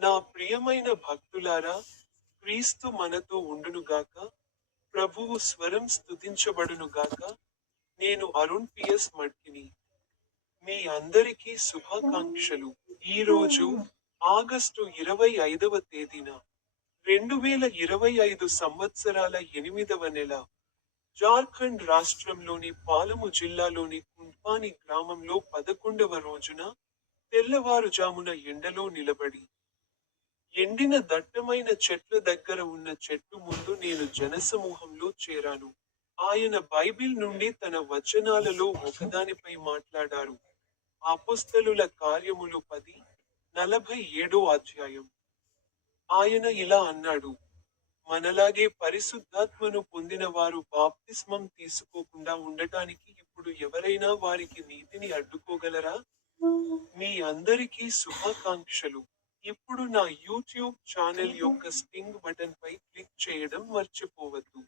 నా ప్రియమైన భక్తులారా క్రీస్తు మనతో ఉండునుగాక ప్రభువు స్వరం స్థుతించబడునుగాక నేను అరుణ్ పిఎస్ మడ్కిని మీ అందరికీ శుభాకాంక్షలు. ఈరోజు ఆగస్టు ఇరవై ఐదవ తేదీన రెండు వేల ఇరవై ఐదు సంవత్సరాల ఎనిమిదవ నెల జార్ఖండ్ రాష్ట్రంలోని పాలము జిల్లాలోని కుంపాని గ్రామంలో పదకొండవ రోజున తెల్లవారుజామున ఎండలో నిలబడి ఎండిన దట్టమైన చెట్ల దగ్గర ఉన్న చెట్టు ముందు నేను జనసమూహంలో చేరాను. ఆయన బైబిల్ నుండి తన వచనాలలో ఒకదానిపై మాట్లాడారు. అపుస్తలుల కార్యములు పది నలభై ఏడో అధ్యాయం. ఆయన ఇలా అన్నాడు మనలాగే పరిశుద్ధాత్మను పొందిన వారు బాప్తిస్మం తీసుకోకుండా ఉండటానికి ఇప్పుడు ఎవరైనా వారికి నీతిని అడ్డుకోగలరా? మీ అందరికీ శుభాకాంక్షలు. ఇప్పుడు నా యూట్యూబ్ ఛానల్ యొక్క స్టింగ్ బటన్ పై క్లిక్ చేయడం మర్చిపోవద్దు.